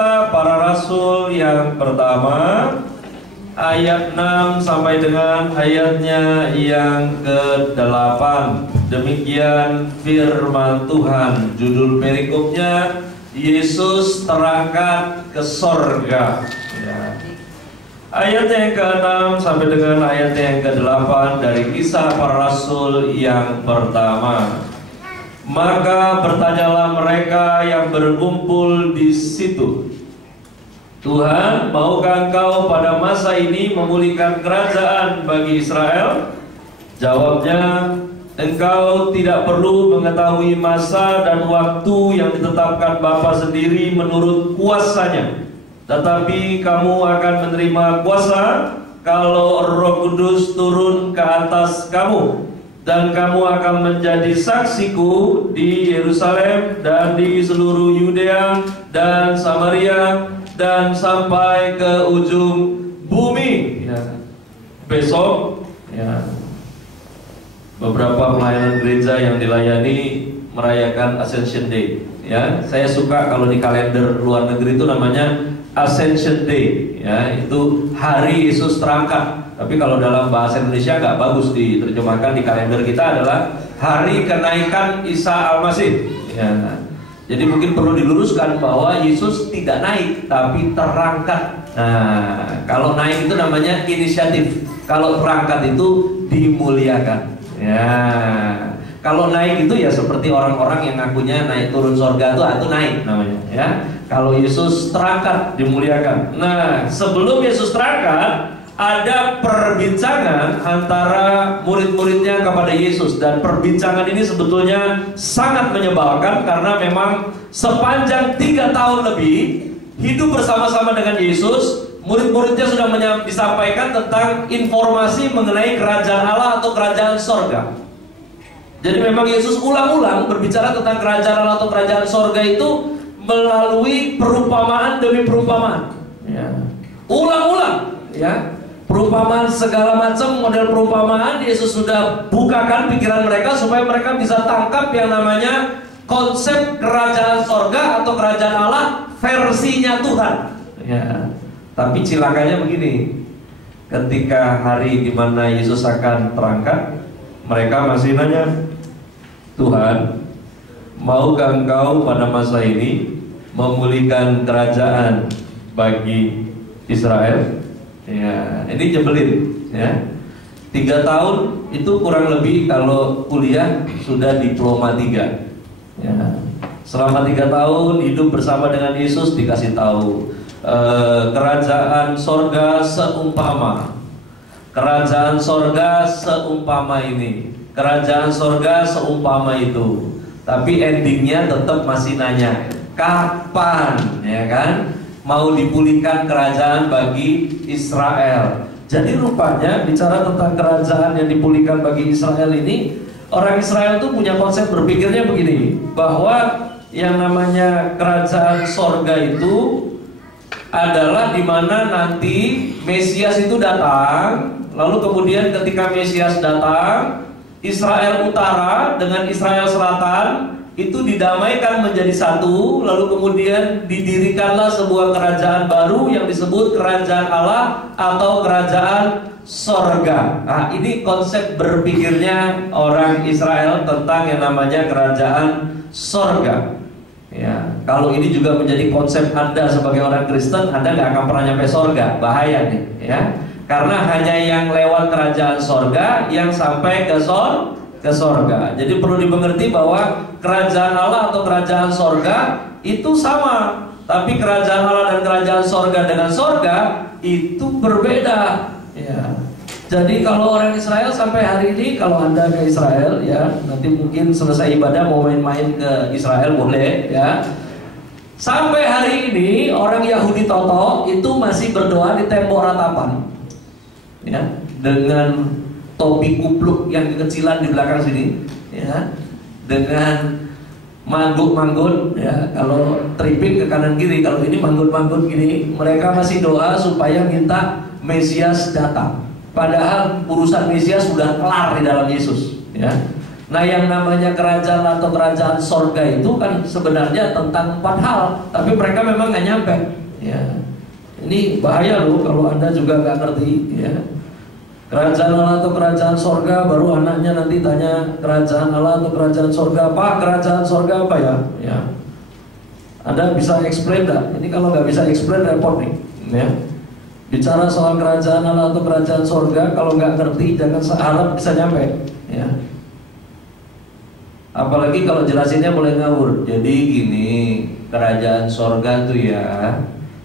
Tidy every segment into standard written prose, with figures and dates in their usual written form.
Kisah Para Rasul yang pertama, ayat 6 sampai dengan ayatnya yang ke-8. Demikian firman Tuhan. Judul perikopnya, Yesus terangkat ke sorga. Ya. Ayat yang ke-6 sampai dengan ayat yang ke-8 dari Kisah Para Rasul yang pertama. Maka bertanyalah mereka yang berkumpul di situ, Tuhan, maukah Engkau pada masa ini memulihkan kerajaan bagi Israel? Jawabnya, Engkau tidak perlu mengetahui masa dan waktu yang ditetapkan Bapa sendiri menurut kuasanya. Tetapi kamu akan menerima kuasa kalau Roh Kudus turun ke atas kamu, dan kamu akan menjadi saksiku di Yerusalem dan di seluruh Yudea dan Samaria dan sampai ke ujung bumi. Ya. Besok, ya, beberapa pelayanan gereja yang dilayani merayakan Ascension Day. Ya, saya suka kalau di kalender luar negeri itu namanya Ascension Day, ya, itu hari Yesus terangkat. Tapi kalau dalam bahasa Indonesia nggak bagus diterjemahkan di kalender kita adalah hari kenaikan Isa Al-Masih. Ya. Jadi mungkin perlu diluruskan bahwa Yesus tidak naik, tapi terangkat. Nah, kalau naik itu namanya inisiatif. Kalau terangkat itu dimuliakan. Ya. Kalau naik itu ya seperti orang-orang yang ngakunya naik turun sorga itu naik namanya, ya. Kalau Yesus terangkat dimuliakan. Nah, sebelum Yesus terangkat ada perbincangan antara murid-muridnya kepada Yesus, dan perbincangan ini sebetulnya sangat menyebalkan karena memang sepanjang 3 tahun lebih hidup bersama-sama dengan Yesus, murid-muridnya sudah disampaikan tentang informasi mengenai kerajaan Allah atau kerajaan sorga. Jadi memang Yesus ulang-ulang berbicara tentang kerajaan Allah atau kerajaan sorga itu melalui perumpamaan demi perumpamaan, ya. Ulang-ulang, ya. Perumpamaan segala macam model perumpamaan Yesus sudah bukakan pikiran mereka supaya mereka bisa tangkap yang namanya konsep kerajaan sorga atau kerajaan Allah versinya Tuhan, ya. Tapi cilakanya begini, ketika hari di mana Yesus akan terangkat, mereka masih nanya, Tuhan, maukah Engkau pada masa ini memulihkan kerajaan bagi Israel? Ya, ini nyebelin, ya. 3 tahun itu kurang lebih kalau kuliah sudah diploma 3. Ya. Selama 3 tahun hidup bersama dengan Yesus dikasih tahu kerajaan sorga seumpama, kerajaan sorga seumpama ini, kerajaan sorga seumpama itu. Tapi endingnya tetap masih nanya, kapan, ya kan, mau dipulihkan kerajaan bagi Israel. Jadi rupanya bicara tentang kerajaan yang dipulihkan bagi Israel ini, orang Israel itu punya konsep berpikirnya begini, bahwa yang namanya kerajaan sorga itu adalah dimana nanti Mesias itu datang, lalu kemudian ketika Mesias datang, Israel Utara dengan Israel Selatan itu didamaikan menjadi satu, lalu kemudian didirikanlah sebuah kerajaan baru yang disebut kerajaan Allah atau kerajaan sorga. Nah, ini konsep berpikirnya orang Israel tentang yang namanya kerajaan sorga. Ya, kalau ini juga menjadi konsep Anda sebagai orang Kristen, Anda nggak akan pernah nyampe sorga, bahaya nih, ya. Karena hanya yang lewat kerajaan sorga yang sampai ke sorga. Jadi perlu dimengerti bahwa kerajaan Allah atau kerajaan sorga itu sama, tapi kerajaan Allah dan kerajaan sorga dengan sorga itu berbeda, ya. Jadi kalau orang Israel sampai hari ini, kalau Anda ke Israel, ya, nanti mungkin selesai ibadah mau main-main ke Israel boleh, ya. Sampai hari ini orang Yahudi Toto itu masih berdoa di tembok ratapan, ya, dengan topi kupluk yang kecilan di belakang sini, ya, dengan manggut-manggut, ya. Kalau tripping ke kanan kiri, kalau ini manggut-manggut gini, mereka masih doa supaya minta Mesias datang. Padahal urusan Mesias sudah kelar di dalam Yesus, ya. Nah, yang namanya kerajaan atau kerajaan sorga itu kan sebenarnya tentang 4 hal, tapi mereka memang nggak nyampe. Ya, ini bahaya loh kalau Anda juga nggak ngerti. Ya, kerajaan Allah atau kerajaan sorga, baru anaknya nanti tanya kerajaan Allah atau kerajaan sorga, Pak, kerajaan sorga apa ya? Ya, Anda bisa explain nggak? Ini kalau nggak bisa explain repot nih. Ya, bicara soal kerajaan Allah atau kerajaan sorga, kalau nggak ngerti jangan harap bisa nyampe. Ya. Apalagi kalau jelasinnya mulai ngawur. Jadi gini, kerajaan sorga tuh ya,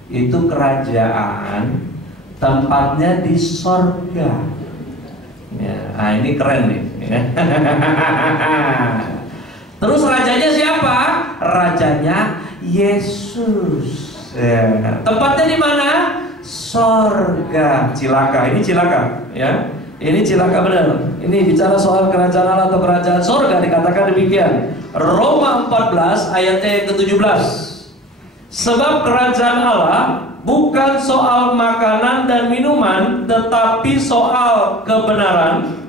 itu kerajaan tempatnya di sorga. Ya, nah ini keren nih. Ya. Terus rajanya siapa? Rajanya Yesus. Ya. Tempatnya di mana? Sorga. Cilaka. Ini cilaka. Ya. Ini cilaka benar. Ini bicara soal kerajaan Allah atau kerajaan sorga, dikatakan demikian. Roma 14 ayatnya yang ke-17. Sebab kerajaan Allah bukan soal makanan dan minuman, tetapi soal kebenaran,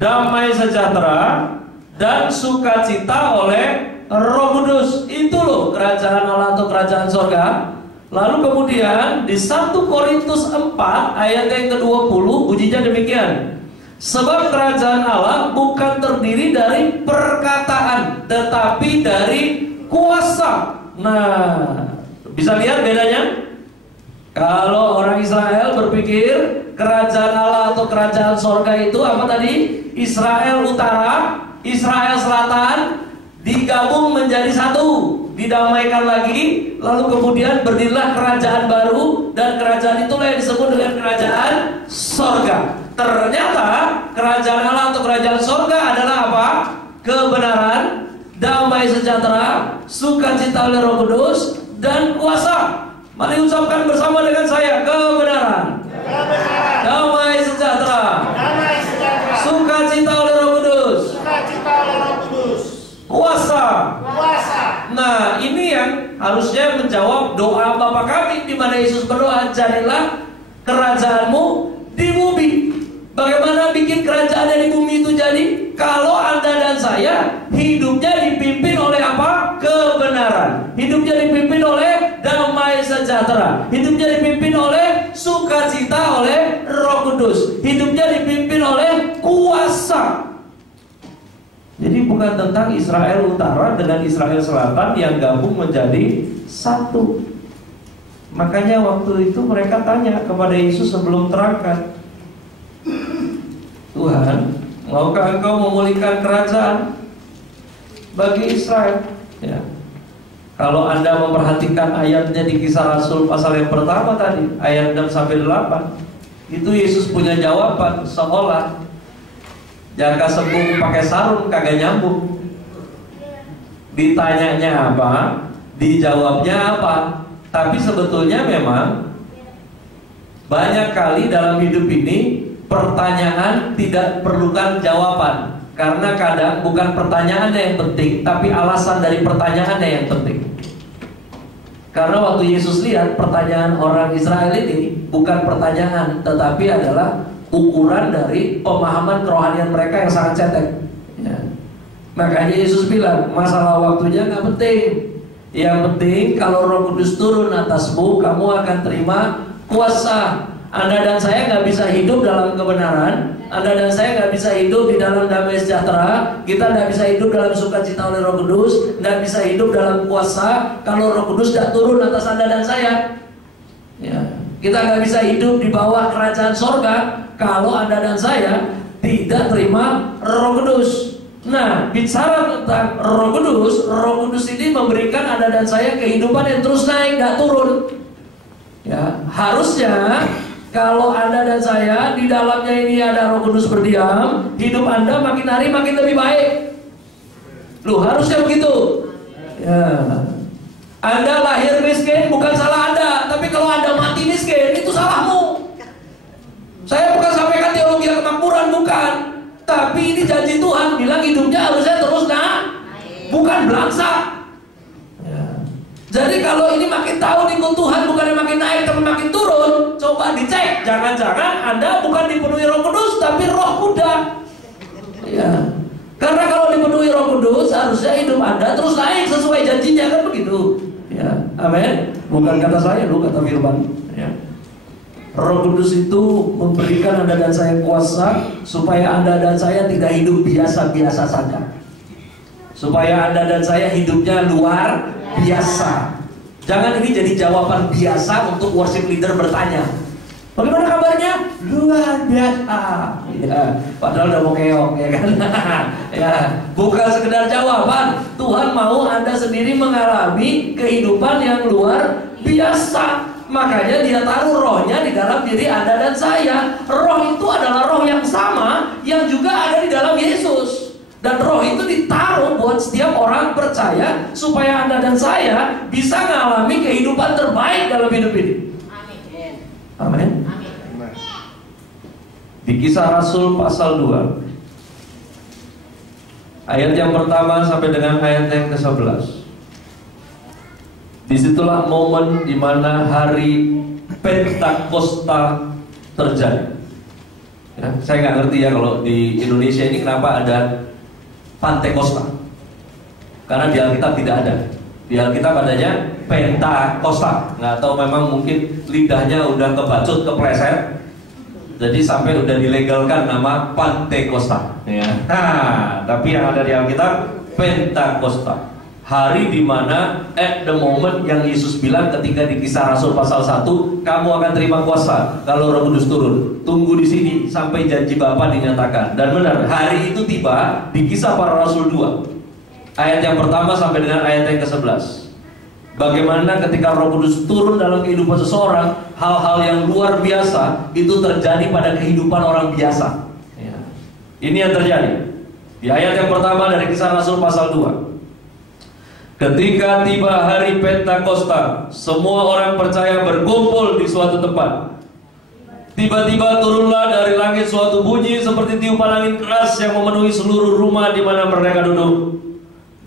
damai sejahtera, dan sukacita oleh Roh Kudus. Itu loh kerajaan Allah atau kerajaan sorga. Lalu kemudian di 1 Korintus 4 ayat yang ke-20 bunyinya demikian. Sebab kerajaan Allah bukan terdiri dari perkataan, tetapi dari kuasa. Nah, bisa lihat bedanya? Kalau orang Israel berpikir kerajaan Allah atau kerajaan sorga itu apa tadi? Israel utara, Israel selatan digabung menjadi satu, didamaikan lagi, lalu kemudian berdirilah kerajaan baru, dan kerajaan itulah yang disebut dengan kerajaan sorga. Ternyata kerajaan Allah atau kerajaan sorga adalah apa? Kebenaran, damai sejahtera, sukacita oleh Roh Kudus, dan kuasa. Mari ucapkan bersama dengan saya: kebenaran, damai sejahtera, sukacita oleh Roh Kudus, kuasa. Nah, ini yang harusnya menjawab doa Bapa kami, di mana Yesus berdoa, jadilah kerajaanmu di bumi. Bagaimana bikin kerajaan di bumi itu jadi? Kalau Anda dan saya hidupnya dipimpin oleh apa? Kebenaran. Hidupnya dipimpin oleh damai sejahtera. Hidupnya dipimpin oleh sukacita oleh Roh Kudus. Hidupnya dipimpin oleh kuasa. Jadi bukan tentang Israel utara dengan Israel selatan yang gabung menjadi satu. Makanya waktu itu mereka tanya kepada Yesus sebelum terangkat, Tuhan, maukah Engkau memulihkan kerajaan bagi Israel? Ya. Kalau Anda memperhatikan ayatnya di Kisah Rasul pasal yang pertama tadi, ayat 6-8, itu Yesus punya jawaban seolah jaka sembung pakai sarung kagak nyambung. Ditanyanya apa, dijawabnya apa. Tapi sebetulnya memang banyak kali dalam hidup ini pertanyaan tidak perlukan jawaban. Karena kadang bukan pertanyaannya yang penting, tapi alasan dari pertanyaannya yang penting. Karena waktu Yesus lihat pertanyaan orang Israel ini bukan pertanyaan, tetapi adalah ukuran dari pemahaman kerohanian mereka yang sangat cetek. Ya. Makanya Yesus bilang, masalah waktunya nggak penting. Yang penting kalau Roh Kudus turun atasmu, kamu akan terima kuasa. Anda dan saya nggak bisa hidup dalam kebenaran. Anda dan saya nggak bisa hidup di dalam damai sejahtera. Kita nggak bisa hidup dalam sukacita oleh Roh Kudus. Nggak bisa hidup dalam kuasa kalau Roh Kudus tidak turun atas Anda dan saya. Ya. Kita nggak bisa hidup di bawah kerajaan sorga kalau Anda dan saya tidak terima Roh Kudus. Nah, bicara tentang Roh Kudus ini memberikan Anda dan saya kehidupan yang terus naik, nggak turun. Ya, harusnya kalau Anda dan saya di dalamnya ini ada Roh Kudus berdiam, hidup Anda makin hari makin lebih baik. Loh, harusnya begitu. Ya. Anda lahir miskin bukan salah Anda, tapi kalau Anda mati miskin itu salahmu. Saya bukan sampaikan teologi kemakmuran, bukan. Tapi ini janji Tuhan, bilang hidupnya harusnya terus bukan belangsa. Ya. Jadi kalau ini makin tahun ikut Tuhan, bukan makin naik tapi makin turun, coba dicek. Jangan-jangan Anda bukan dipenuhi Roh Kudus, tapi roh kuda. Ya. Karena kalau dipenuhi Anda terus naik sesuai janjinya, kan begitu. Ya, amin. Bukan kata saya, lu kata firman. Ya. Roh Kudus itu memberikan Anda dan saya kuasa supaya Anda dan saya tidak hidup biasa-biasa saja. Supaya Anda dan saya hidupnya luar biasa. Jangan ini jadi jawaban biasa untuk worship leader bertanya, bagaimana kabarnya? Luar biasa. Ya, padahal udah mau keok, ya kan? Ya, bukan sekedar jawaban. Tuhan mau Anda sendiri mengalami kehidupan yang luar biasa. Makanya Dia taruh rohnya di dalam diri Anda dan saya. Roh itu adalah roh yang sama yang juga ada di dalam Yesus. Dan roh itu ditaruh buat setiap orang percaya supaya Anda dan saya bisa mengalami kehidupan terbaik dalam hidup ini. Amin. Amin. Di Kisah Rasul pasal 2 ayat yang pertama sampai dengan ayat yang ke-11. Disitulah momen di mana hari Pentakosta terjadi. Ya, saya nggak ngerti ya kalau di Indonesia ini kenapa ada Pantekosta. Karena di Alkitab tidak ada. Di Alkitab adanya Pentakosta. Nggak tahu, memang mungkin lidahnya udah kebacut, kepleset, jadi sampai udah dilegalkan nama Pantekosta. Ya. Tapi yang ada di Alkitab Pentakosta. Hari dimana at the moment yang Yesus bilang ketika di Kisah Rasul pasal 1, kamu akan terima kuasa kalau Roh Kudus turun. Tunggu di sini sampai janji Bapa dinyatakan. Dan benar, hari itu tiba di Kisah Para Rasul 2 ayat yang pertama sampai dengan ayat yang ke-11. Bagaimana ketika Roh Kudus turun dalam kehidupan seseorang, hal-hal yang luar biasa itu terjadi pada kehidupan orang biasa. Ya. Ini yang terjadi di ayat yang pertama dari Kisah Rasul pasal 2. Ketika tiba hari Pentakosta, semua orang percaya berkumpul di suatu tempat. Tiba-tiba turunlah dari langit suatu bunyi seperti tiupan angin keras yang memenuhi seluruh rumah di mana mereka duduk.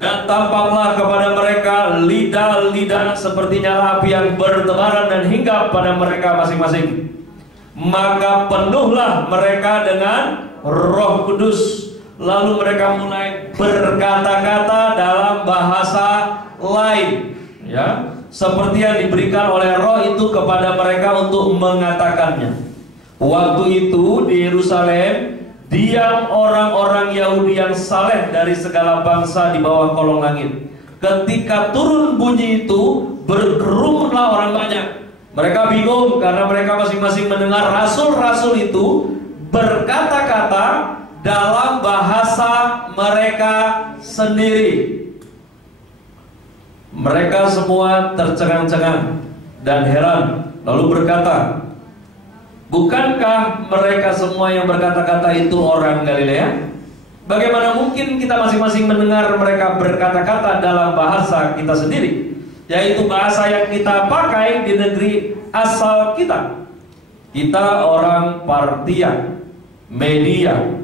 Dan tampaklah kepada mereka lidah-lidah seperti nyala api yang bertebaran dan hinggap pada mereka masing-masing. Maka penuhlah mereka dengan Roh Kudus. Lalu mereka mulai berkata-kata dalam bahasa lain, ya, seperti yang diberikan oleh Roh itu kepada mereka untuk mengatakannya. Waktu itu di Yerusalem diam orang-orang Yahudi yang saleh dari segala bangsa di bawah kolong langit. Ketika turun bunyi itu, berkerumunlah orang banyak. Mereka bingung karena mereka masing-masing mendengar rasul-rasul itu berkata-kata dalam bahasa mereka sendiri. Mereka semua tercengang-cengang dan heran, lalu berkata, bukankah mereka semua yang berkata-kata itu orang Galilea? Bagaimana mungkin kita masing-masing mendengar mereka berkata-kata dalam bahasa kita sendiri, yaitu bahasa yang kita pakai di negeri asal kita? Kita orang Partia, Media,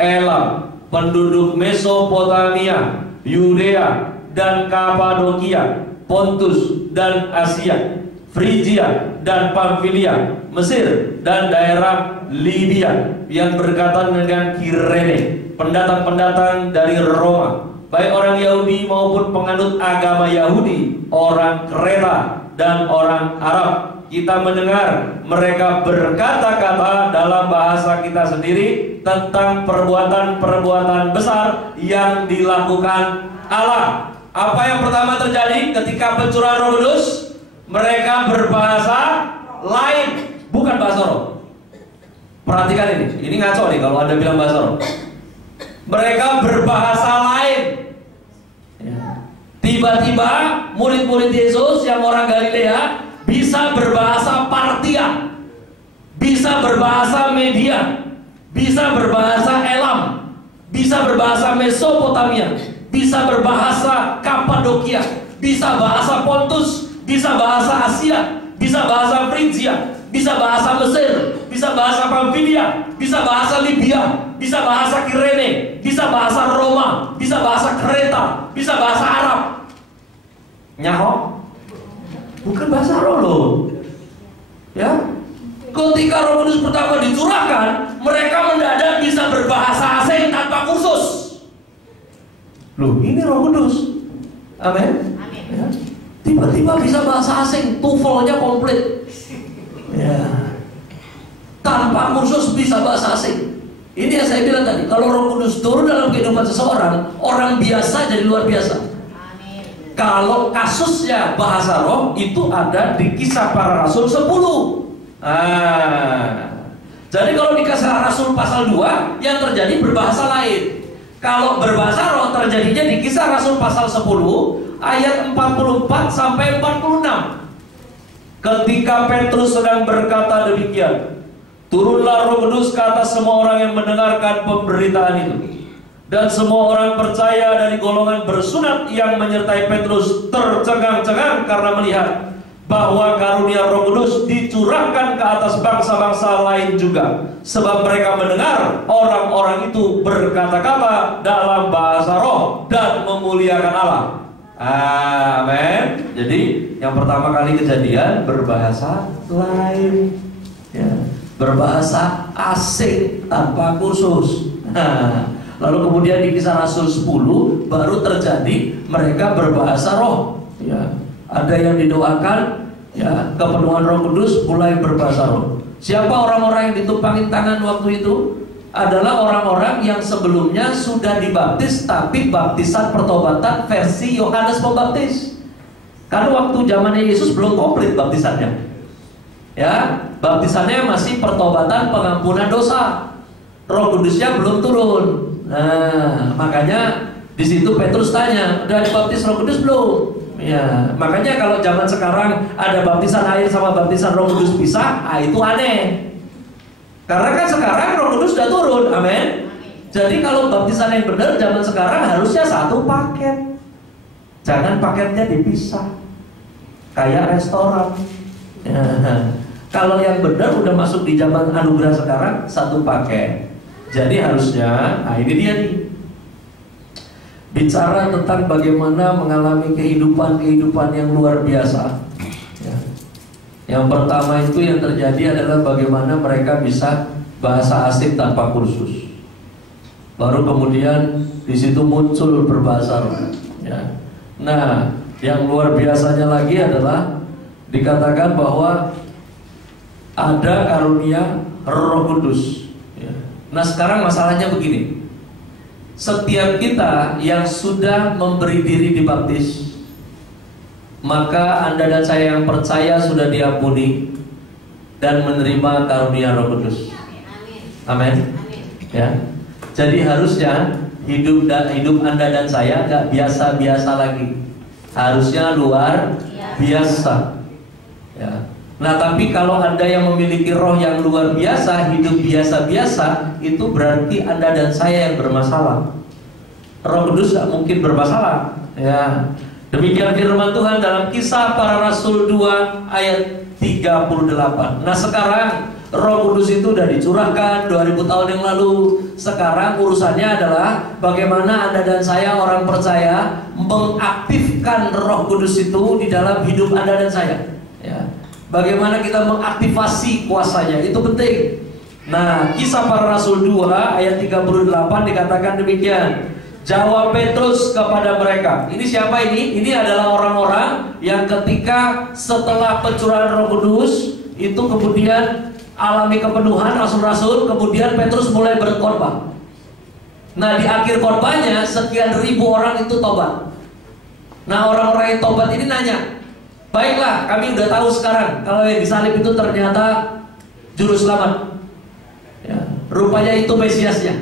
Elam, penduduk Mesopotamia, Yudea dan Kapadokia, Pontus dan Asia, Frigia dan Pamfilia, Mesir dan daerah Libya yang berdekatan dengan Kirene, pendatang-pendatang dari Roma, baik orang Yahudi maupun penganut agama Yahudi, orang Kreta dan orang Arab. Kita mendengar mereka berkata-kata dalam bahasa kita sendiri tentang perbuatan-perbuatan besar yang dilakukan Allah. Apa yang pertama terjadi ketika pencurahan Roh Kudus? Mereka berbahasa lain, bukan bahasa roh. Perhatikan ini ngaco nih kalau Anda bilang bahasa roh. Mereka berbahasa lain. Tiba-tiba murid-murid Yesus yang orang Galilea bisa berbahasa Partia, bisa berbahasa Media, bisa berbahasa Elam, bisa berbahasa Mesopotamia, bisa berbahasa Kapadokia, bisa bahasa Pontus, bisa bahasa Asia, bisa bahasa Frigia, bisa bahasa Mesir, bisa bahasa Pamfilia, bisa bahasa Libya, bisa bahasa Kirene, bisa bahasa Roma, bisa bahasa Kreta, bisa bahasa Arab. Nyaho? Bukan bahasa roh loh. Ya. Ketika Roh Kudus pertama dicurahkan, mereka mendadak bisa berbahasa asing tanpa kursus. Loh, ini Roh Kudus. Amin. Ya. Tiba-tiba bisa bahasa asing, TOEFL-nya komplit. Ya. Tanpa kursus bisa bahasa asing. Ini yang saya bilang tadi, kalau Roh Kudus turun dalam kehidupan seseorang, orang biasa jadi luar biasa. Amin. Kalau kasusnya bahasa roh itu ada di Kisah Para Rasul 10. Jadi kalau di Kisah Rasul pasal 2 yang terjadi berbahasa lain. Kalau berbahasa roh terjadinya di Kisah Rasul pasal 10 ayat 44 sampai 46. Ketika Petrus sedang berkata demikian, turunlah Roh Kudus ke atas semua orang yang mendengarkan pemberitaan itu. Dan semua orang percaya dari golongan bersunat yang menyertai Petrus tercengang-cengang karena melihat bahwa karunia Roh Kudus dicurahkan ke atas bangsa-bangsa lain juga, sebab mereka mendengar orang-orang itu berkata-kata dalam bahasa roh dan memuliakan Allah. Amin. Jadi yang pertama kali kejadian berbahasa lain, ya, berbahasa asing tanpa kursus. Lalu kemudian di Kisah Rasul 10 baru terjadi mereka berbahasa roh, ya. Ada yang didoakan, ya, kepenuhan Roh Kudus, mulai berbahasa roh. Siapa orang-orang yang ditumpangin tangan waktu itu? Adalah orang-orang yang sebelumnya sudah dibaptis, tapi baptisan pertobatan versi Yohanes Pembaptis. Karena waktu zamannya Yesus belum komplit baptisannya, ya, baptisannya masih pertobatan pengampunan dosa. Roh Kudusnya belum turun. Nah, makanya di situ Petrus tanya, udah dibaptis Roh Kudus belum? Ya, makanya kalau zaman sekarang ada baptisan air sama baptisan Roh Kudus pisah, itu aneh. Karena kan sekarang Roh Kudus sudah turun, amin. Jadi kalau baptisan yang benar zaman sekarang harusnya satu paket. Jangan paketnya dipisah, kayak restoran. Ya. Kalau yang benar udah masuk di zaman anugerah sekarang satu paket. Jadi harusnya, nah ini dia nih, bicara tentang bagaimana mengalami kehidupan yang luar biasa, ya. Yang pertama itu yang terjadi adalah bagaimana mereka bisa bahasa asing tanpa kursus. Baru kemudian di situ muncul berbahasa roh, ya. Nah, yang luar biasanya lagi adalah dikatakan bahwa ada karunia Roh Kudus, ya. Nah sekarang masalahnya begini. Setiap kita yang sudah memberi diri dibaptis, maka Anda dan saya yang percaya sudah diampuni dan menerima karunia Roh Kudus. Amin. Ya. Jadi harusnya hidup Anda dan saya nggak biasa-biasa lagi. Harusnya luar biasa. Ya. Nah, tapi kalau Anda yang memiliki roh yang luar biasa, hidup biasa-biasa, itu berarti Anda dan saya yang bermasalah. Roh Kudus tidak mungkin bermasalah, ya. Demikian firman Tuhan dalam Kisah Para Rasul 2 ayat 38. Nah sekarang Roh Kudus itu sudah dicurahkan 2000 tahun yang lalu. Sekarang urusannya adalah bagaimana Anda dan saya orang percaya mengaktifkan Roh Kudus itu di dalam hidup Anda dan saya, ya. Bagaimana kita mengaktifasi kuasanya, itu penting. Nah, Kisah Para Rasul 2 ayat 38 dikatakan demikian. Jawab Petrus kepada mereka. Ini siapa ini? Ini adalah orang-orang yang ketika setelah pencurahan Roh Kudus itu kemudian alami kepenuhan rasul-rasul, kemudian Petrus mulai berkhotbah. Nah, di akhir khotbahnya sekian ribu orang itu tobat. Nah, orang-orang yang tobat ini nanya, baiklah, kami udah tahu sekarang kalau yang disalib itu ternyata juru selamat, ya, rupanya itu Mesiasnya.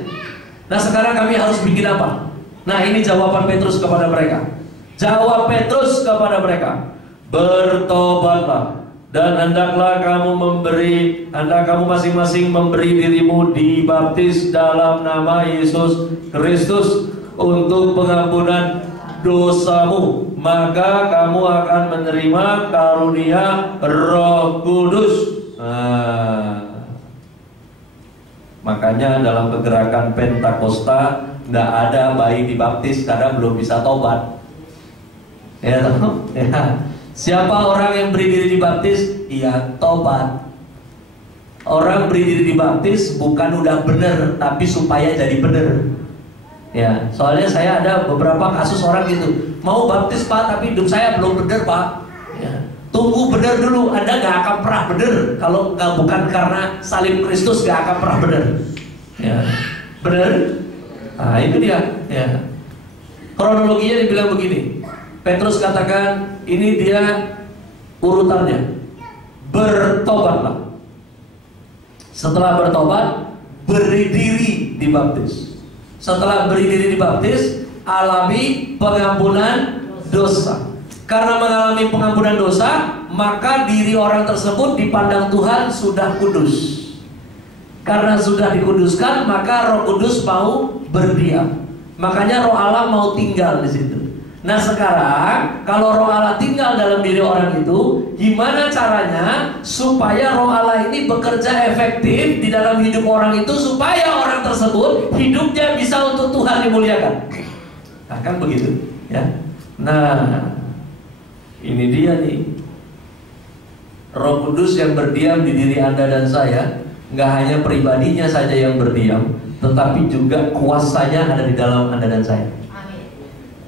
Nah sekarang kami harus bikin apa? Nah ini jawaban Petrus kepada mereka. Jawab Petrus kepada mereka, bertobatlah dan hendaklah kamu masing-masing memberi dirimu dibaptis dalam nama Yesus Kristus untuk pengampunan dosamu, maka kamu akan menerima karunia Roh Kudus. Makanya dalam kegerakan Pentakosta nggak ada bayi dibaptis karena belum bisa tobat. Ya, ya. Siapa orang yang beri diri dibaptis? Iya, tobat. Orang beri diri dibaptis bukan udah bener, tapi supaya jadi bener. Ya, soalnya saya ada beberapa kasus orang gitu, mau baptis Pak, tapi hidup saya belum benar Pak. Ya. Tunggu benar dulu, Anda gak akan pernah benar kalau nggak bukan karena salib Kristus, gak akan pernah benar. Ya, benar? Nah itu dia. Ya. Kronologinya dibilang begini. Petrus katakan ini dia urutannya. Bertobatlah. Setelah bertobat, beri diri dibaptis. Setelah beri diri dibaptis, alami pengampunan dosa. Karena mengalami pengampunan dosa, maka diri orang tersebut dipandang Tuhan sudah kudus. Karena sudah dikuduskan, maka Roh Kudus mau berdiam. Makanya Roh Allah mau tinggal di situ. Nah sekarang, kalau Roh Allah tinggal dalam diri orang itu, gimana caranya supaya Roh Allah ini bekerja efektif di dalam hidup orang itu, supaya orang tersebut hidupnya bisa untuk Tuhan dimuliakan? Nah kan begitu, ya. Nah, ini dia nih, Roh Kudus yang berdiam di diri Anda dan saya. Nggak hanya pribadinya saja yang berdiam, tetapi juga kuasanya ada di dalam Anda dan saya.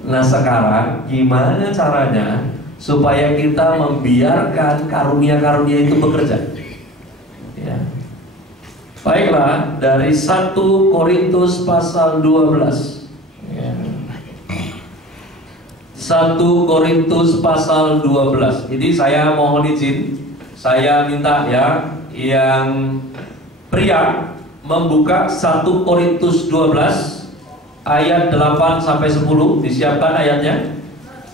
Nah sekarang gimana caranya supaya kita membiarkan karunia-karunia itu bekerja? Ya. Baiklah, dari 1 Korintus pasal 12. Ya. 1 Korintus pasal 12. Jadi saya mohon izin, saya minta ya yang pria membuka 1 Korintus 12 ayat 8 sampai 10, disiapkan ayatnya.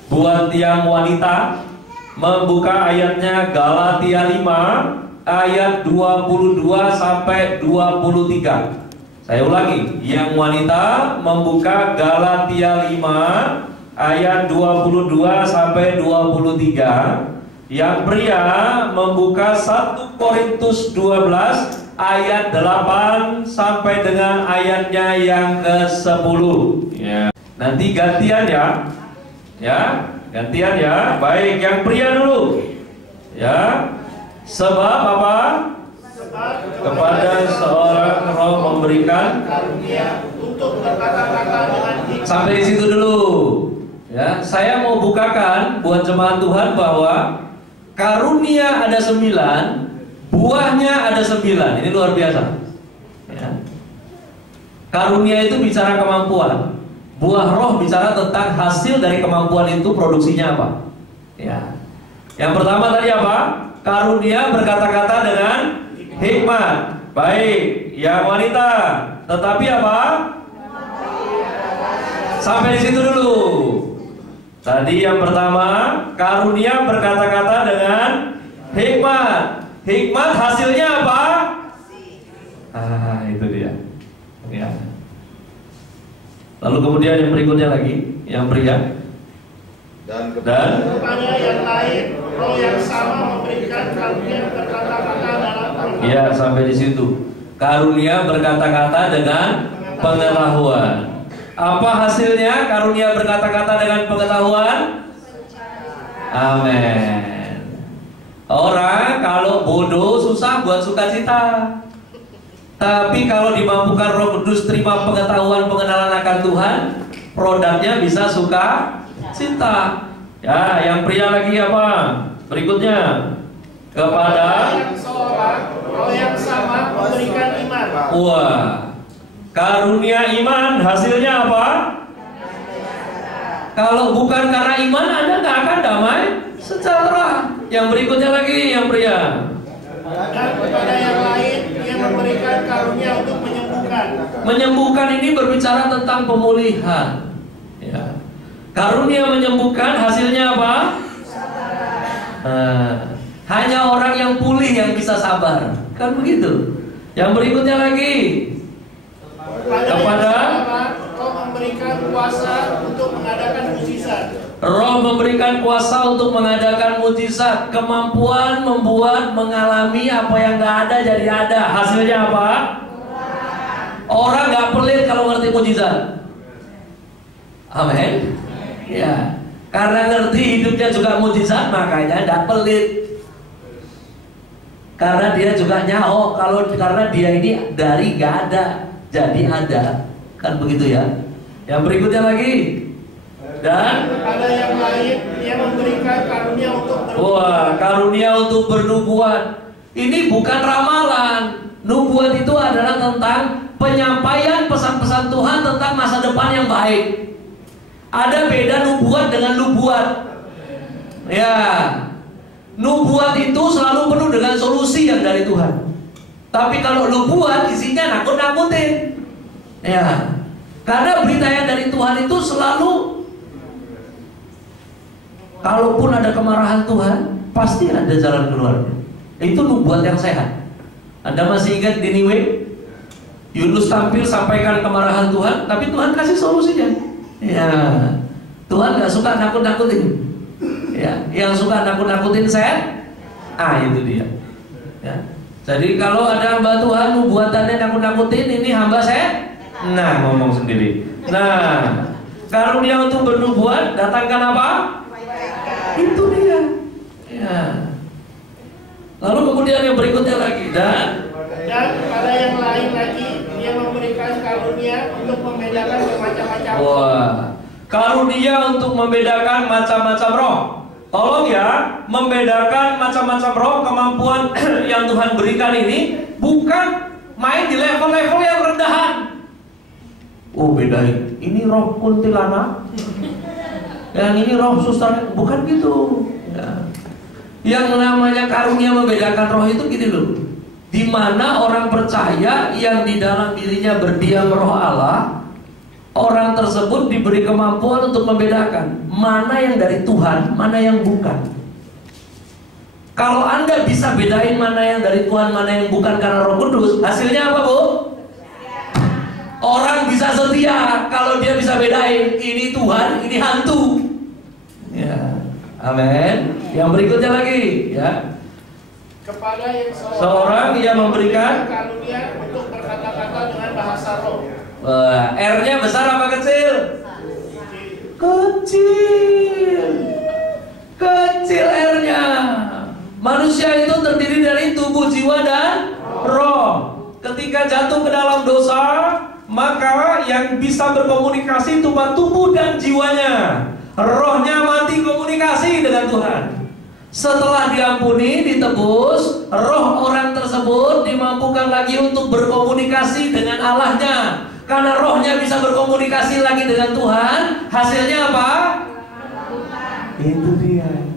Buat yang wanita membuka ayatnya Galatia 5 ayat 22 sampai 23. Saya ulangi, yang wanita membuka Galatia 5 ayat 22 sampai 23. Yang pria membuka 1 Korintus 12 ayat 8 sampai dengan ayatnya yang ke-10. Ya. Nanti gantian ya. Ya, gantian ya. Baik, yang pria dulu. Ya. Sebab apa? Kepada seorang Roh memberikan karunia untuk berkata-kata dengan hikmat. Sampai di situ dulu. Ya, saya mau bukakan buat jemaat Tuhan bahwa karunia ada 9, buahnya ada 9. Ini luar biasa ya. Karunia itu bicara kemampuan, buah roh bicara tentang hasil dari kemampuan itu, produksinya apa ya. Yang pertama tadi apa? Karunia berkata-kata dengan hikmat. Baik, yang wanita. Tetapi apa? Sampai di situ dulu. Tadi yang pertama, karunia berkata-kata dengan hikmat. Hikmat hasilnya apa? Ah, itu dia. Ya. Lalu kemudian yang berikutnya lagi, yang pria. Dan kepada yang lain, roh yang sama memberikan karunia berkata-kata dalam pengetahuan. Ya, sampai di situ. Karunia berkata-kata dengan pengetahuan. Apa hasilnya karunia berkata-kata dengan pengetahuan? Amin. Orang kalau bodoh susah buat sukacita. Tapi kalau dimampukan Roh Kudus terima pengetahuan, pengenalan akan Tuhan, produknya bisa sukacita. Ya, yang pria lagi apa? Berikutnya. Kepada yang seorang roh yang sama memberikan iman. Wah. Karunia iman hasilnya apa? Kalau bukan karena iman, Anda nggak akan damai sejahtera. Yang berikutnya lagi, yang pria. Dan kepada yang lain, dia memberikan karunia untuk menyembuhkan. Menyembuhkan ini berbicara tentang pemulihan. Ya. Karunia menyembuhkan hasilnya apa? Hanya orang yang pulih yang bisa sabar. Kan begitu. Yang berikutnya lagi. Kepada Roh memberikan kuasa untuk mengadakan mujizat. Roh memberikan kuasa untuk mengadakan mujizat, kemampuan membuat mengalami apa yang nggak ada jadi ada. Hasilnya apa? Orang nggak pelit kalau ngerti mujizat. Amin. Ya, karena ngerti hidupnya juga mujizat, makanya nggak pelit. Karena dia juga nyaho, karena dia ini dari nggak ada jadi ada, kan begitu ya. Yang berikutnya lagi. Dan kepada yang lain dia memberikan karunia untuk wah, karunia untuk bernubuat. Ini bukan ramalan. Nubuat itu adalah tentang penyampaian pesan-pesan Tuhan tentang masa depan yang baik. Ada beda nubuat dengan nubuat. Ya, nubuat itu selalu penuh dengan solusi yang dari Tuhan. Tapi kalau nubuat isinya nakut-nakutin. Ya, karena berita yang dari Tuhan itu selalu, kalaupun ada kemarahan Tuhan, pasti ada jalan keluarnya. Itu nubuat yang sehat. Anda masih ingat di Niniwe? Yunus tampil sampaikan kemarahan Tuhan, tapi Tuhan kasih solusinya. Ya, Tuhan gak suka nakut-nakutin. Ya, yang suka nakut-nakutin saya, itu dia. Ya. Jadi kalau ada hamba Tuhan nubuatannya nakut-nakutin, ini hamba saya. Nah, ngomong sendiri. Nah, karunia untuk bernubuat datangkan apa? Itu dia. Ya. Lalu kemudian yang berikutnya lagi, dan kepada yang lain lagi dia memberikan karunia untuk membedakan bermacam-macam. Wah, karunia untuk membedakan macam-macam roh. Tolong ya, membedakan macam-macam roh, kemampuan yang Tuhan berikan ini bukan main di level-level yang rendahan. Oh, bedain. Ini roh kuntilanak, yang ini roh suster, bukan gitu. Ya. Yang namanya karunia membedakan roh itu gini loh. Di mana orang percaya yang di dalam dirinya berdiam roh Allah, orang tersebut diberi kemampuan untuk membedakan mana yang dari Tuhan, mana yang bukan. Kalau Anda bisa bedain mana yang dari Tuhan, mana yang bukan karena Roh Kudus, hasilnya apa, Bu? Orang bisa setia kalau dia bisa bedain ini Tuhan, ini hantu. Ya, amin. Yang berikutnya lagi, ya. Kepada yang seorang yang memberikan karunia untuk berkata-kata dengan bahasa roh. R-nya besar apa kecil? Kecil. Kecil R-nya. Manusia itu terdiri dari tubuh, jiwa, dan roh. Ketika jatuh ke dalam dosa, maka yang bisa berkomunikasi cuma tubuh dan jiwanya. Rohnya mati komunikasi dengan Tuhan. Setelah diampuni, ditebus, roh orang tersebut dimampukan lagi untuk berkomunikasi dengan Allahnya. Karena rohnya bisa berkomunikasi lagi dengan Tuhan, hasilnya apa? Itu dia.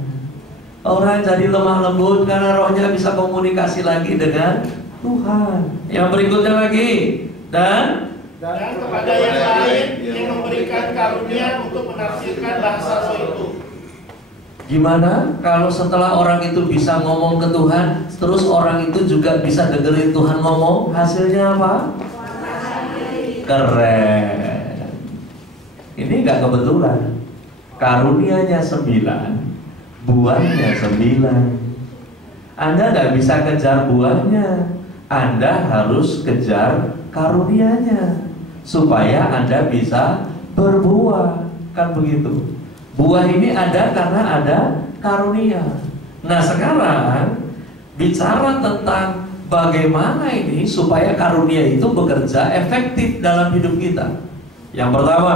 Orang jadi lemah lembut karena rohnya bisa komunikasi lagi dengan Tuhan. Yang berikutnya lagi, dan kepada yang lain yang memberikan karunia untuk menafsirkan bahasa roh itu. Gimana kalau setelah orang itu bisa ngomong ke Tuhan, terus orang itu juga bisa dengerin Tuhan ngomong, hasilnya apa? Keren. Ini nggak kebetulan. Karunianya 9, buahnya 9. Anda nggak bisa kejar buahnya, Anda harus kejar karunianya supaya Anda bisa berbuah. Kan begitu. Buah ini ada karena ada karunia. Nah, sekarang bicara tentang bagaimana ini supaya karunia itu bekerja efektif dalam hidup kita. Yang pertama,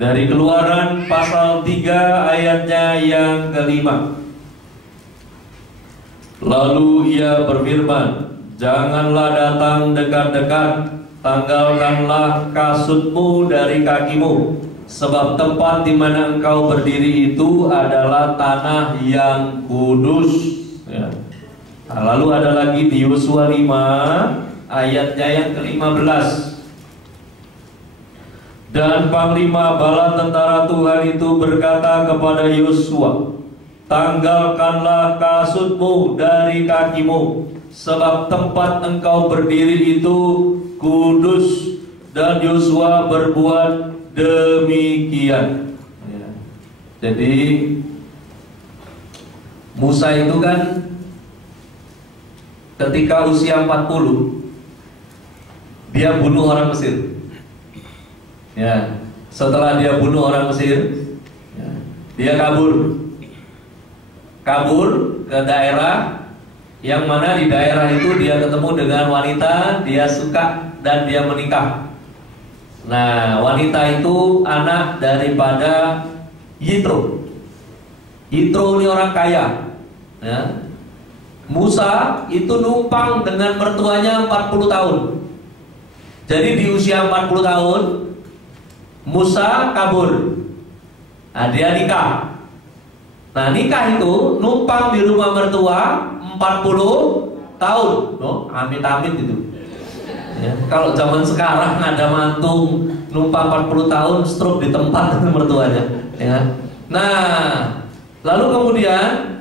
dari Keluaran pasal 3 ayatnya yang kelima. Lalu ia berfirman, janganlah datang dekat-dekat, tanggalkanlah kasutmu dari kakimu, sebab tempat di mana engkau berdiri itu adalah tanah yang kudus. Ya. Nah, lalu ada lagi di Yosua 5 ayatnya yang ke-15. Dan panglima bala tentara Tuhan itu berkata kepada Yosua, tanggalkanlah kasutmu dari kakimu, sebab tempat engkau berdiri itu kudus. Dan Yosua berbuat demikian. Ya. Jadi Musa itu kan ketika usia 40 dia bunuh orang Mesir. Ya, setelah dia bunuh orang Mesir, ya, dia kabur ke daerah yang mana di daerah itu dia ketemu dengan wanita, dia suka dan dia menikah. Nah, wanita itu anak daripada Yitro. Yitro ini orang kaya, ya. Musa itu numpang dengan mertuanya 40 tahun. Jadi di usia 40 tahun Musa kabur. Nah, dia nikah. Nah, nikah itu numpang di rumah mertua 40 tahun. Oh, amit-amit itu. Ya, kalau zaman sekarang ada mantung numpang 40 tahun stroke di tempat mertuanya, ya. Nah, lalu kemudian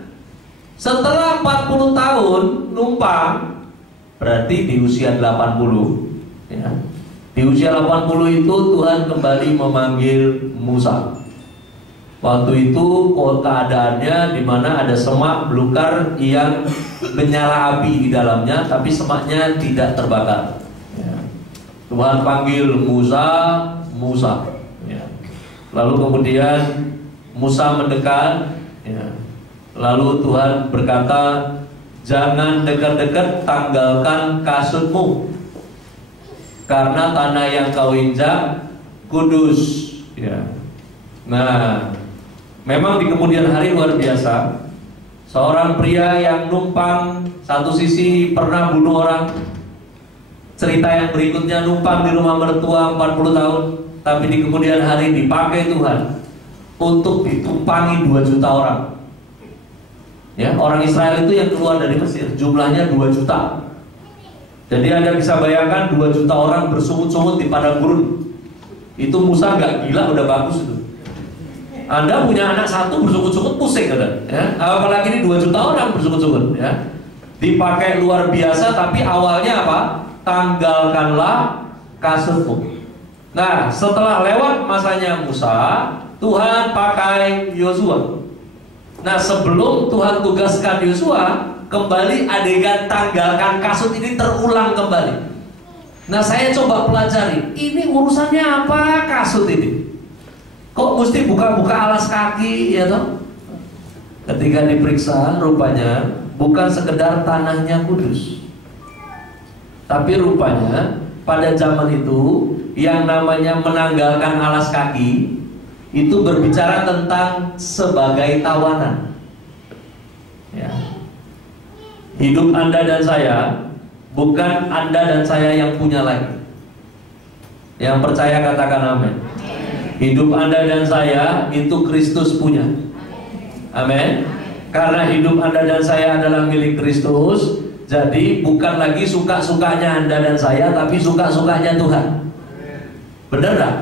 setelah 40 tahun numpang, berarti di usia 80, ya. Di usia 80 itu Tuhan kembali memanggil Musa. Waktu itu keadaannya di mana ada semak belukar yang menyala api di dalamnya, tapi semaknya tidak terbakar. Ya. Tuhan panggil Musa, Musa. Ya. Lalu kemudian Musa mendekat. Ya. Lalu Tuhan berkata, jangan dekat-dekat, tanggalkan kasutmu, karena tanah yang kau injak kudus. Ya. Nah, memang di kemudian hari luar biasa. Seorang pria yang numpang, satu sisi pernah bunuh orang. Cerita yang berikutnya numpang di rumah mertua 40 tahun, tapi di kemudian hari dipakai Tuhan untuk ditumpangi 2 juta orang. Ya, orang Israel itu yang keluar dari Mesir jumlahnya 2 juta. Jadi Anda bisa bayangkan 2 juta orang bersungut-sungut di padang gurun. Itu Musa nggak gila, udah bagus itu. Anda punya anak satu bersungut-sungut pusing, kan? Ya? Apalagi ini 2 juta orang bersungut-sungut, ya. Dipakai luar biasa, tapi awalnya apa? Tanggalkanlah kasutmu. Nah, setelah lewat masanya Musa, Tuhan pakai Yosua. Nah, sebelum Tuhan tugaskan Yosua, kembali adegan tanggalkan kasut ini terulang kembali. Nah, saya coba pelajari, ini urusannya apa kasut ini? Kok mesti buka-buka alas kaki, ya toh? Ketika diperiksa, rupanya bukan sekedar tanahnya kudus, tapi rupanya pada zaman itu yang namanya menanggalkan alas kaki itu berbicara tentang sebagai tawanan. Ya. Hidup Anda dan saya bukan Anda dan saya yang punya lagi. Yang percaya katakan amin. Hidup Anda dan saya itu Kristus punya. Amin. Karena hidup Anda dan saya adalah milik Kristus, jadi bukan lagi suka-sukanya Anda dan saya, tapi suka-sukanya Tuhan. Benar tak?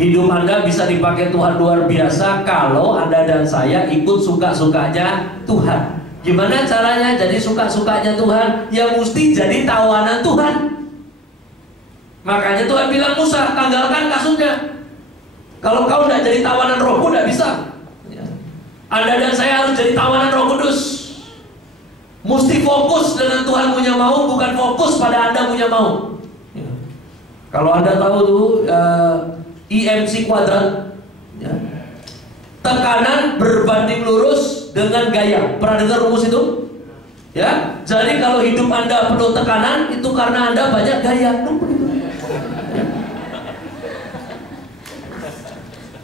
Hidup Anda bisa dipakai Tuhan luar biasa kalau Anda dan saya ikut suka-sukanya Tuhan. Gimana caranya jadi suka-sukanya Tuhan? Ya mesti jadi tawanan Tuhan. Makanya Tuhan bilang, Musa, tanggalkan kasutnya. Kalau kau tidak jadi tawanan Rohku, tidak bisa. Anda dan saya harus jadi tawanan Roh Kudus. Mesti fokus dengan Tuhan punya mau, bukan fokus pada Anda punya mau. Kalau Anda tahu tuh IMC kuadrat, ya. Tekanan berbanding lurus dengan gaya. Pernah dengar rumus itu? Ya. Jadi kalau hidup Anda penuh tekanan, itu karena Anda banyak gaya.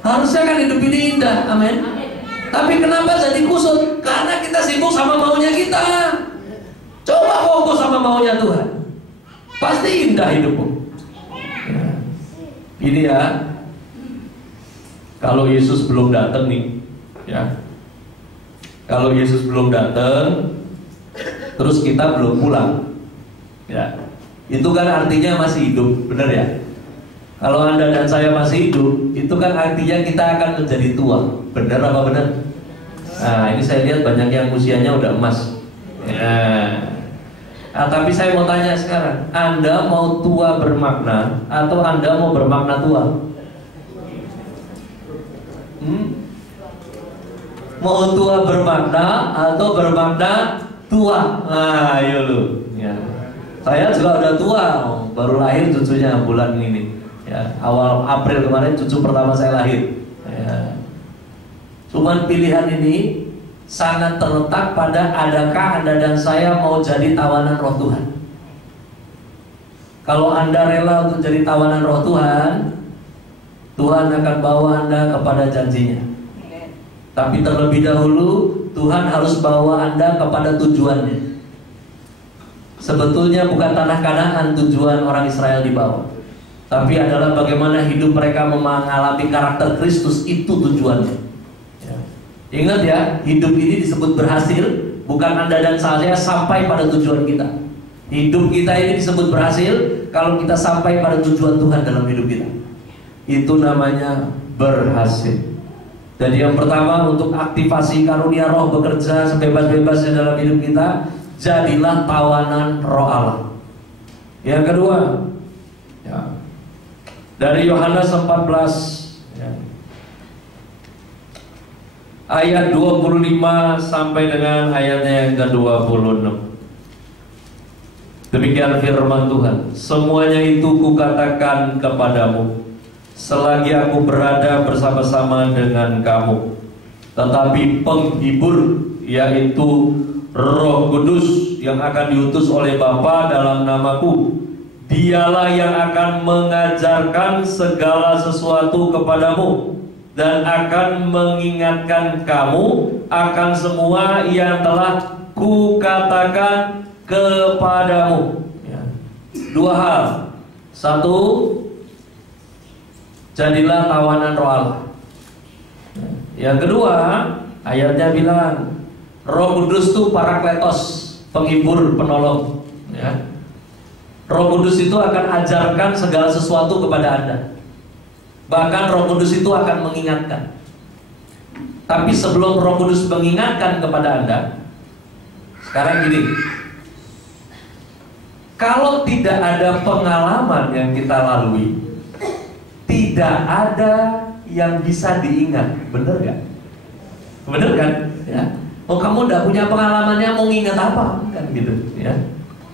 Harusnya kan hidup ini indah, amin. Tapi kenapa jadi kusut? Karena kita sibuk sama maunya kita. Coba fokus sama maunya Tuhan, pasti indah hidupmu. Ini ya, kalau Yesus belum datang nih, ya. Kalau Yesus belum datang, terus kita belum pulang, ya. Itu kan artinya masih hidup, benar ya? Kalau Anda dan saya masih hidup, itu kan artinya kita akan menjadi tua. Benar apa benar? Nah, ini saya lihat banyak yang usianya udah emas. Ya. Nah, tapi saya mau tanya sekarang, Anda mau tua bermakna atau Anda mau bermakna tua? Mau tua bermakna atau bermakna tua? Nah, ayo lu. Ya. Saya juga udah tua, baru lahir cucunya bulan ini. Ya, awal April kemarin cucu pertama saya lahir. Ya. Cuman pilihan ini sangat terletak pada adakah Anda dan saya mau jadi tawanan Roh Tuhan. Kalau Anda rela untuk jadi tawanan Roh Tuhan, Tuhan akan bawa Anda kepada janjinya. Tapi terlebih dahulu Tuhan harus bawa Anda kepada tujuannya. Sebetulnya bukan tanah Kanaan tujuan orang Israel dibawa, tapi adalah bagaimana hidup mereka mengalami karakter Kristus, itu tujuannya. Ya. Ingat ya, hidup ini disebut berhasil, bukan Anda dan saya sampai pada tujuan kita. Hidup kita ini disebut berhasil kalau kita sampai pada tujuan Tuhan dalam hidup kita. Itu namanya berhasil. Jadi yang pertama, untuk aktivasi karunia roh bekerja sebebas-bebasnya dalam hidup kita, jadilah tawanan roh Allah. Yang kedua, ya, dari Yohanes 14 ya, ayat 25 sampai dengan ayatnya yang ke-26. Demikian firman Tuhan, semuanya itu kukatakan kepadamu selagi aku berada bersama-sama dengan kamu. Tetapi penghibur, yaitu Roh Kudus yang akan diutus oleh Bapa dalam namaku, dialah yang akan mengajarkan segala sesuatu kepadamu dan akan mengingatkan kamu akan semua yang telah kukatakan kepadamu. Ya. Dua hal. Satu, jadilah tawanan roh Allah. Yang kedua, ayatnya bilang Roh Kudus itu Parakletos, penghibur, penolong. Ya. Roh Kudus itu akan ajarkan segala sesuatu kepada Anda. Bahkan Roh Kudus itu akan mengingatkan. Tapi sebelum Roh Kudus mengingatkan kepada Anda, sekarang gini, kalau tidak ada pengalaman yang kita lalui, tidak ada yang bisa diingat. Bener gak? Bener kan? Ya. Oh, kamu udah punya pengalamannya, mau nginget apa? Kan gitu ya.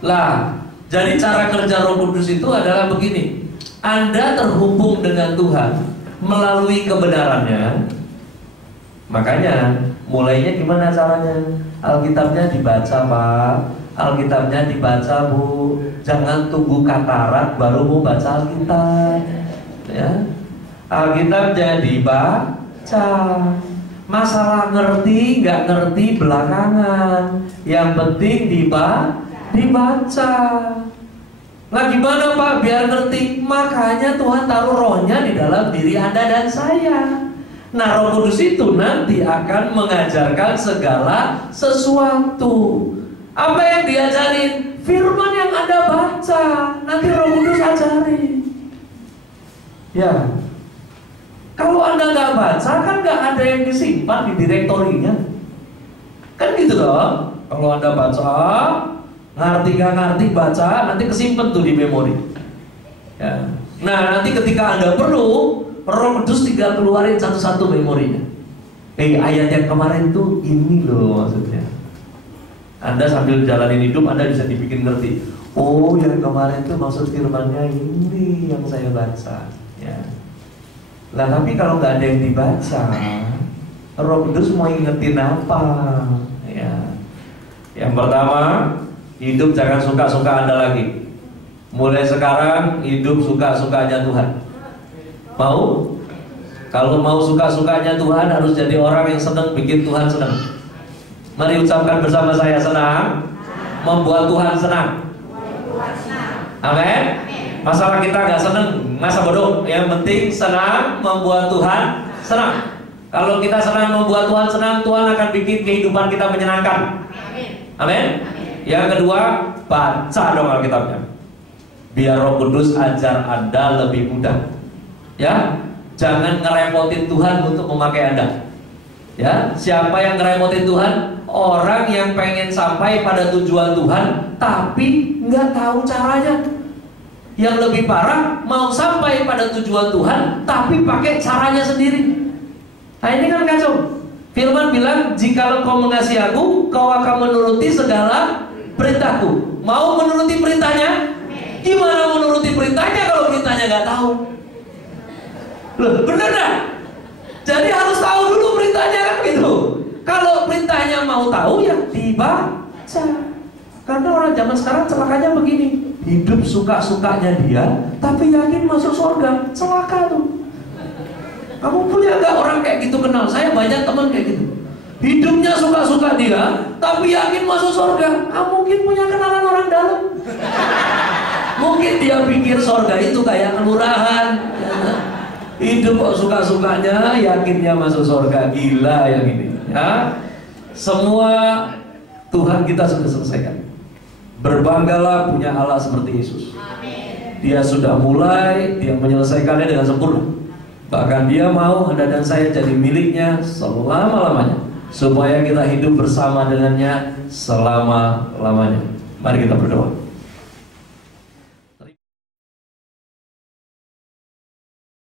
Lah, jadi cara kerja Roh Kudus itu adalah begini. Anda terhubung dengan Tuhan melalui kebenarannya. Makanya mulainya gimana caranya? Alkitabnya dibaca, Pak. Alkitabnya dibaca, Bu. Jangan tunggu katarak baru mau baca Alkitab. Ya. Alkitabnya dibaca. Masalah ngerti nggak ngerti belakangan, yang penting dibaca. Nah gimana Pak biar ngerti? Makanya Tuhan taruh rohnya di dalam diri Anda dan saya. Nah Roh Kudus itu nanti akan mengajarkan segala sesuatu. Apa yang diajarin? Firman yang Anda baca, nanti Roh Kudus ajarin. Ya. Kalau Anda nggak baca, kan nggak ada yang disimpan di direktorinya. Kan gitu dong. Kalau Anda baca, ngerti nggak ngerti baca, nanti kesimpan tuh di memori. Ya. Nah nanti ketika Anda perlu, Roh Kudus tinggal keluarin satu-satu memorinya. Ayat yang kemarin tuh ini loh maksudnya. Anda sambil jalanin hidup, Anda bisa dibikin ngerti. Oh yang kemarin tuh maksud firmannya ini yang saya baca. Ya. Nah tapi kalau nggak ada yang dibaca, Roh Kudus mau ingetin apa? Ya. Yang pertama, hidup jangan suka-suka Anda lagi. Mulai sekarang hidup suka-sukanya Tuhan. Mau? Kalau mau suka-sukanya Tuhan, harus jadi orang yang senang bikin Tuhan senang. Mari ucapkan bersama saya, senang membuat Tuhan senang. Amin. Masalah kita nggak senang, masa bodoh. Yang penting senang membuat Tuhan senang. Kalau kita senang membuat Tuhan senang, Tuhan akan bikin kehidupan kita menyenangkan. Amin. Yang kedua, baca dong Alkitabnya. Biar Roh Kudus ajar Anda lebih mudah. Ya, jangan ngerepotin Tuhan untuk memakai Anda. Ya, siapa yang ngerepotin Tuhan? Orang yang pengen sampai pada tujuan Tuhan, tapi nggak tahu caranya. Yang lebih parah, mau sampai pada tujuan Tuhan, tapi pakai caranya sendiri. Nah ini kan kacau. Firman bilang, jikalau kau mengasihi aku, kau akan menuruti segala perintahku. Mau menuruti perintahnya? Gimana menuruti perintahnya kalau perintahnya nggak tahu? Loh, bener gak? Jadi harus tahu dulu perintahnya kan gitu. Kalau perintahnya mau tahu ya dibaca. Karena orang zaman sekarang celakanya begini, hidup suka-sukanya dia, tapi yakin masuk surga, celaka tuh. Kamu punya nggak orang kayak gitu kenal? Saya banyak teman kayak gitu. Hidupnya suka-suka dia, tapi yakin masuk surga. Mungkin punya kenalan orang dalam. Mungkin dia pikir surga itu kayak kelurahan. Hidup kok suka-sukanya, yakinnya masuk surga. Gila yang ini. Ya, semua Tuhan kita sudah selesaikan. Berbanggalah punya Allah seperti Yesus. Dia sudah mulai, dia menyelesaikannya dengan sempurna. Bahkan dia mau Anda dan saya jadi miliknya selama-lamanya, supaya kita hidup bersama dengannya selama-lamanya. Mari kita berdoa.